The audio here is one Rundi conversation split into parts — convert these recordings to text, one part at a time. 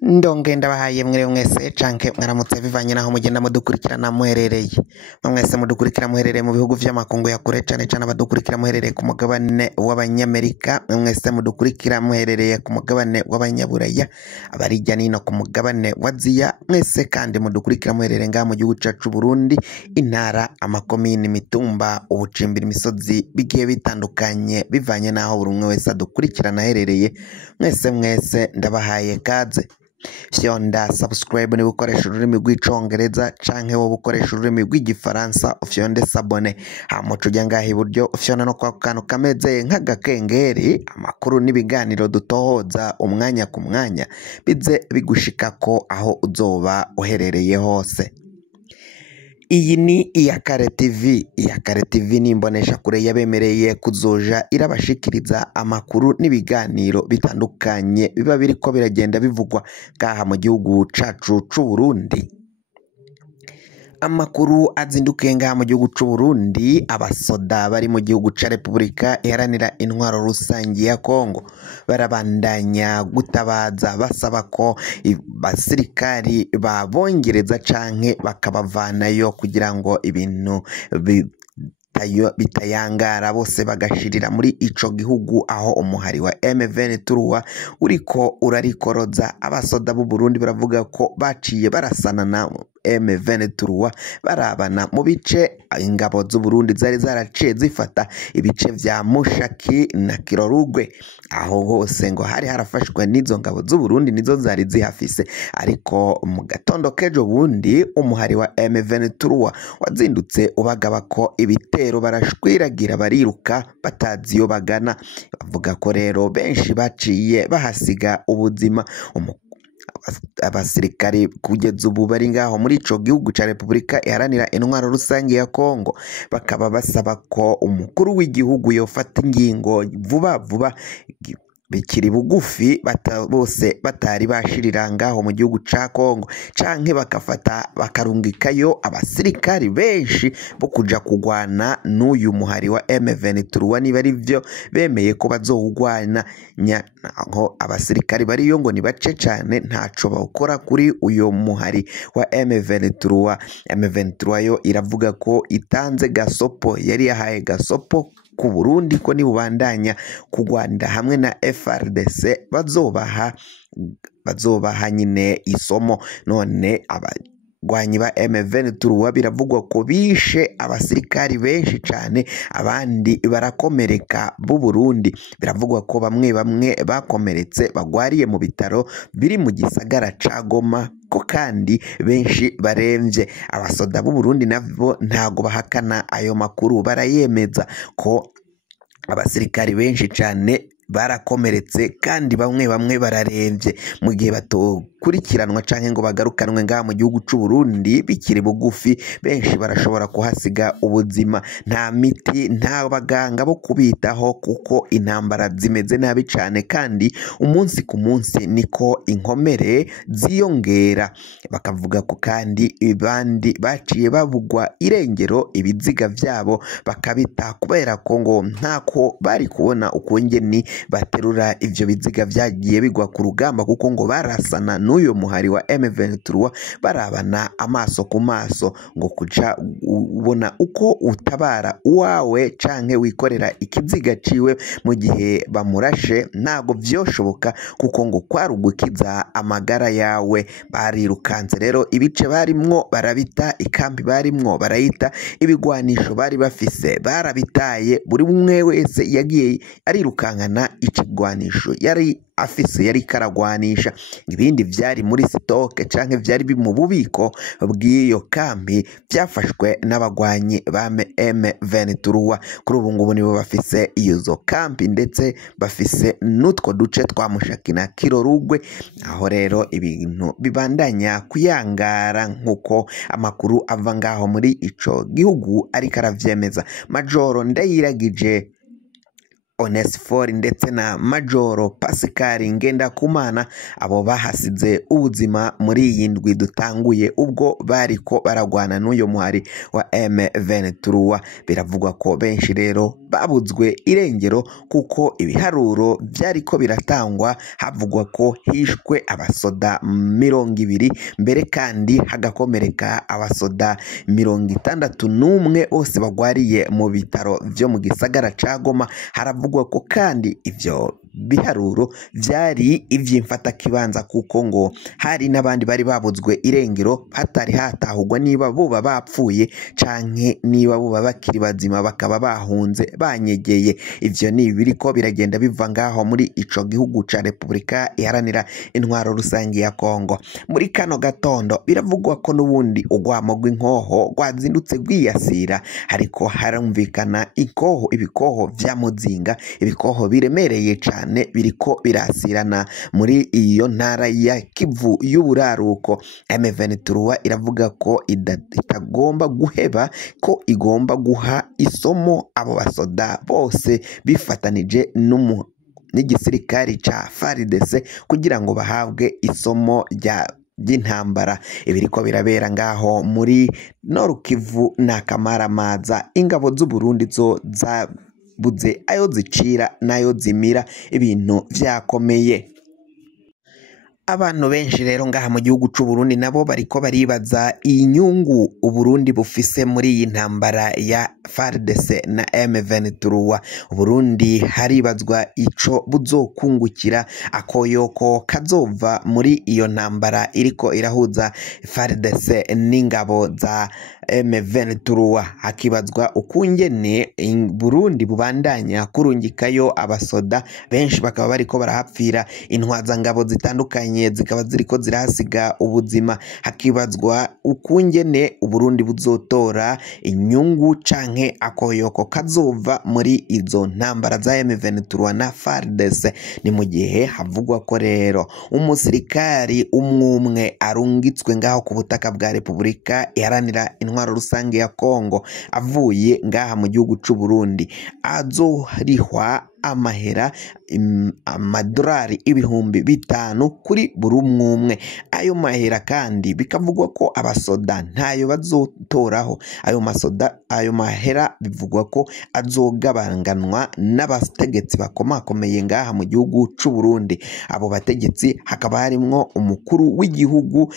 Ndongenda bahaye mwese canke mwaramutse bivanye naho mugenda mudukurikirana muherereye. Mwese mudukurikira muherereye mu bihugu vy'amakungu ya kure cane abadukurikira muherereye ku mugabane w'abanyamerika, mwese mudukurikira muherereye ku mugabane w'abanyaburaya, abarijya nino ku mugabane wa Aziya, mwese kandi mudukurikira muherereye ngaha mu gihugu cacu Burundi, intara, amakomine, imitumba, ubucimbira, imisozi bigiye bitandukanye bivanye naho buri umwe wese adukurikirana aherereye. Mwese ndabahaye kaze. Fyonda subscribe ni bukoresha ururimi rw'icongereza canke wo bukoresha ururimi rw'igifaransa ufyonde sabone, hamuca ujya ngaha iburyo ufyona no kwa kantu kameze nk'agakengeri, amakuru n'ibiganiro dutohoza umwanya ku mwanya bize bigushikako aho uzoba uherereye hose. Iyi ni Iyakare TV. Iyakare TV ni imbonesha kure yabemereye kuzoja irabashikiriza amakuru n'ibiganiro bitandukanye biba biriko biragenda bivugwa ngaha mu gihugu cacu c'u Burundi. Amakuru azindukiye ngaha mu gihugu c'u Burundi, abasoda bari mu gihugu ca Repubulika iharanira intwaro rusangi ya Kongo barabandanya gutabaza basaba ko basirikari babongereza canke bakabavanayo kugira ngo ibintu bitayangara, bose bagashirira muri ico gihugu aho umuhari wa M23 uriko urarikoroza. Abasoda b'u Burundi baravuga ko baciye barasana na M23 barabana mu bice ingabo z'u Burundi zari zaraciye zifata ibice vya Mushaki na Kirorugwe, aho hose ngo hari harafashwe n'izo ngabo z'u Burundi nizo zari zihafise, ariko mu gatondo kejo bundi umuhari wa M23 wazindutse ubagaba ko ibitero barashwiragira bariruka batazi iyo bagana. Bavuga ko rero benshi baciye bahasiga ubuzima. Abasirikari kugeza ubu bari ngaho muri ico gihugu ca Repubulika iharanira intwaro rusange ya Kongo bakaba basaba ko umukuru w'igihugu yofata ingingo vuba bikiri bugufi bose batari bashirira ngaho mu gihugu ca Kongo, canke bakarungikayo abasirikari benshi bo kuja kugwana n'uyu muhari wa M23 niba ari vyo bemeye ko bazowugwana. Naho abasirikari bariyo ngo ni bace cane, ntaco bawukora kuri uyo muhari wa M23. M23 yo iravuga ko itanze gasopo, yari yahaye gasopo ku Burundi ko nibubandanya kugwanira hamwe na FRDC bazobaha nyine isomo. None abagwanyi ba M23 biravugwa ko bishe abasirikari benshi cane, abandi barakomereka b'u Burundi. Biravugwa ko bamwe bakomeretse bagwariye mu bitaro biri mu gisagara ca Goma, ko kandi benshi baremvye. Abasoda b'u Burundi nabo ntago bahakana ayo makuru, barayemeza ko abasirikari benshi cane barakomeretse kandi bamwe bararemvye. Mu gihe batokurikiranwa canke ngo bagarukanwe ngaha mu gihugu c'u Burundi bikiri bugufi, benshi barashobora kuhasiga ubuzima. Nta miti, nta baganga bo kubitaho kuko intambara zimeze nabi cane, kandi umunsi ku munsi niko inkomere ziyongera. Bakavuga ko kandi ibandi baciye babugwa irengero, ibiziga vyabo bakabita kubera ko ngo ntako bari kubona ukungeni baterura ivyo biziga vyagiye bigwa ku rugamba, kuko ngo barasana n'uyo muhari wa M23 barabana amaso ku maso, ngo kuja ubona uko utabara uwawe canke wikorera ikiziga ciwe mu gihe bamurashe ntago vyoshoboka, kuko ngo kwarugukiza amagara yawe. Barirukanze rero ibice barimwo barabita, ikambi barimwo barayita, ibigwanisho bari bafise barabitaye, buri umwe wese yagiye arirukankana ikigwanisho yari afise yari karagwanisha. Ibindi vyari muri sitoke canke vyari mu bubiko bw'iyo kambi byafashwe n'abagwanyi ba M23. Kuri ubu ngubu nibo bafise izo kambi, ndetse bafise n'utwo duce twa Mushaki na Kirorugwe, aho rero ibintu bibandanya kuyangara nk'uko amakuru ava ngaho muri ico gihugu ariko aravyemeza. Majoro Ndayiragije Onesphore ndetse na Majoro Pascal Ngendakumana, abo bahasize ubuzima muri iyi ndwi dutanguye ubwo bariko baragwana n'uyo muhari wa M23. Biravugwa ko benshi rero babuzwe irengero kuko ibiharuro vyariko biratangwa havugwa ko hishwe abasoda 200 mbere kandi hagakomereka abasoda 61 bose bagwariye mu bitaro vyo mu gisagara ca Goma. Haravugwa ko kandi ivyo biharuro vyari ivy'imfata kibanza kuko ngo hari n'abandi bari babuzwe irengero hatari hatahugwa niba buba bapfuye canke niba buba bakiri bazima bakaba bahunze banyegeye. Ivyo ni biriko biragenda biva ngaho muri ico gihugu ca Repubulika Iharanira Intwaro Rusangi ya Kongo. Muri kano gatondo biravugwa ko n'ubundi ugwamo rw'inkoho rwazindutse rwiyasira, hariko harumvikana ibikoho vya muzinga, ibikoho biremereye cane biriko birasirana muri iyo ntara ya Kivu y'uburaruko. M23 iravuga ko itagomba guheba, ko igomba guha isomo abo basoda bose bifatanije n'igisirikari ca FARDC kugira ngo bahabwe isomo ry'intambara. Ibiriko birabera ngaho muri Nord Kivu na Kamaramaza, ingabo z'u Burundi zo buze ayo zicira nayo zimira, ibintu vyakomeye. Abantu benshi rero ngaha mu gihugu c'u Burundi nabo bariko baribaza inyungu Uburundi bufise muri iyi ntambara ya FARDC na M23. Uburundi haribazwa ico buzokungukira, akoyoko kazova muri iyo ntambara iriko irahuza FARDC n'ingabo za M23. Hakibazwa ukungene Burundi bubandanya kurungikayo abasoda benshi, bakaba bariko barahapfira, intwaza ngabo zitandukanye zikaba ziriko zirahasiga ubuzima. Hakibazwa ukungene Uburundi buzotora inyungu canke akoyoko kazova muri izo ntambara za M23 na FARDC. Ni mu gihe havugwa ko rero umusirikari umwe arungitswe ngaho ku butaka bwa Repubulika Iharanira Intwaro Rusange ya Kongo avuye ngaha mu gihugu c'u Burundi azorihwa amahera amadolari 5,000 kuri buri umwe. Ayo mahera kandi bikavugwa ko abasoda ntayo bazotoraho. Ayo mahera bivugwa ko azogabanganwa n'abategetsi bakomakomeye ngaha mu gihugu c'u Burundi. Abo bategetsi hakaba harimwo umukuru w'igihugu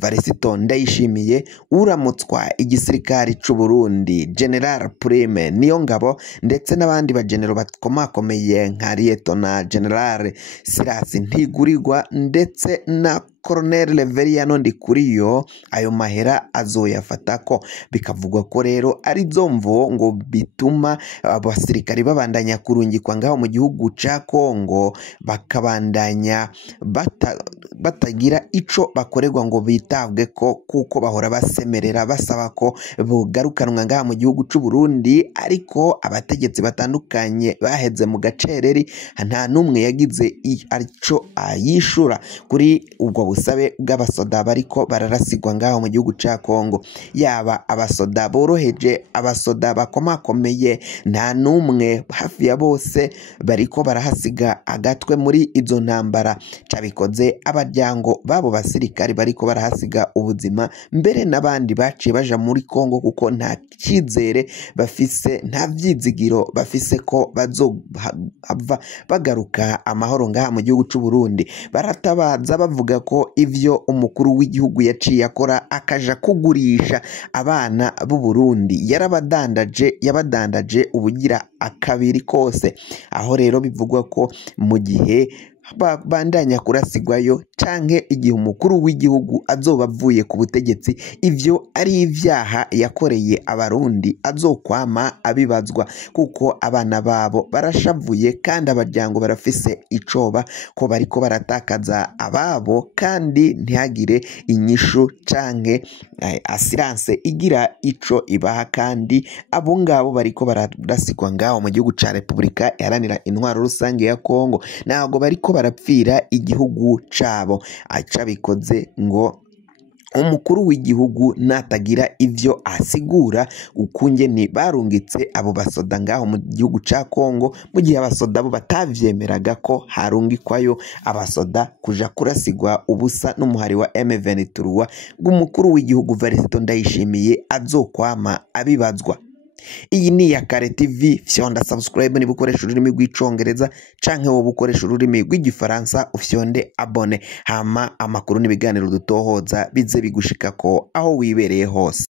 Varisito Ndayishimiye, uramutswa igisirikari c'u Burundi General Prime Niyongabo, ndetse n'abandi bagenero bakomakomeye nka Lieutenant General Silas Ntigurirwa ndetse na Colonel Leveriano Ndikuriyo. Ayo mahera azoyafatako. Bikavugwa ko rero ari zomvo ngo bituma abasirikari babandanya kurungikwa ngaho mu gihugu ca Kongo, bakabandanya batagira ico bakorerwa ngo bitabwe ko, kuko bahora basemerera basaba ko bugarukanwa ngaha mu gihugu c'u Burundi, ariko abategetsi batandukanye baheze mu gacereri, nta numwe yagize arico ayishura kuri ubwo busabe bw'abasoda bariko bararasigwa ngaho mu gihugu ca Kongo. Yaba abasoda boroheje, abasoda bakomakomeye, nta numwe hafi ya bose bariko barahasiga agatwe muri izo ntambara. Cabikoze abaryango babo basirikari bariko barahasiga ubuzima, mbere n'abandi baciye baja muri Kongo kuko nta cyizere bafise, nta vyizigiro bafise ko bazohava bagaruka amahoro ngaha mu gihugu c'u Burundi. Baratabaza bavuga ko ivyo umukuru w'igihugu yaciye akora akaja kugurisha abana b'u Burundi yabadandaje ubugira akabiri kose. Aho rero bivugwa ko mu gihe bandanya kurasigwayo canke igihe umukuru w'igihugu azoba avuye ku butegetsi, ivyo ari ivyaha yakoreye abarundi azokwama abibazwa, kuko abana babo barashavuye kandi abaryango barafise icoba ko bariko baratakaza ababo, kandi ntihagire inyishu canke assurance igira ico ibaha. Kandi abo ngabo bariko barasigwa ngaho mu gihugu ca Repubulika Iharanira Intwaro Rusange ya Kongo ntago bariko barapfira igihugu cabo. Acabikoze ngo umukuru w'igihugu natagira ivyo asigura ukungene barungitse abo basoda ngaho mu gihugu ca Kongo, mu gihe abasoda bo batavyemeraga ko harungikwayo abasoda kuja kurasigwa ubusa n'umuhari wa M23, umukuru w'igihugu Varisito Ndayishimiye azokwama abibazwa. iyi ni iya Kare TV, fyonda subscribe niba ukoresha ururimi rw'icongereza canke wowe ukoresha ururimi rw'igifaransa ufyonde abone, hama amakuru n'ibiganiro dutohoza bize bigushikako aho wibereye hose.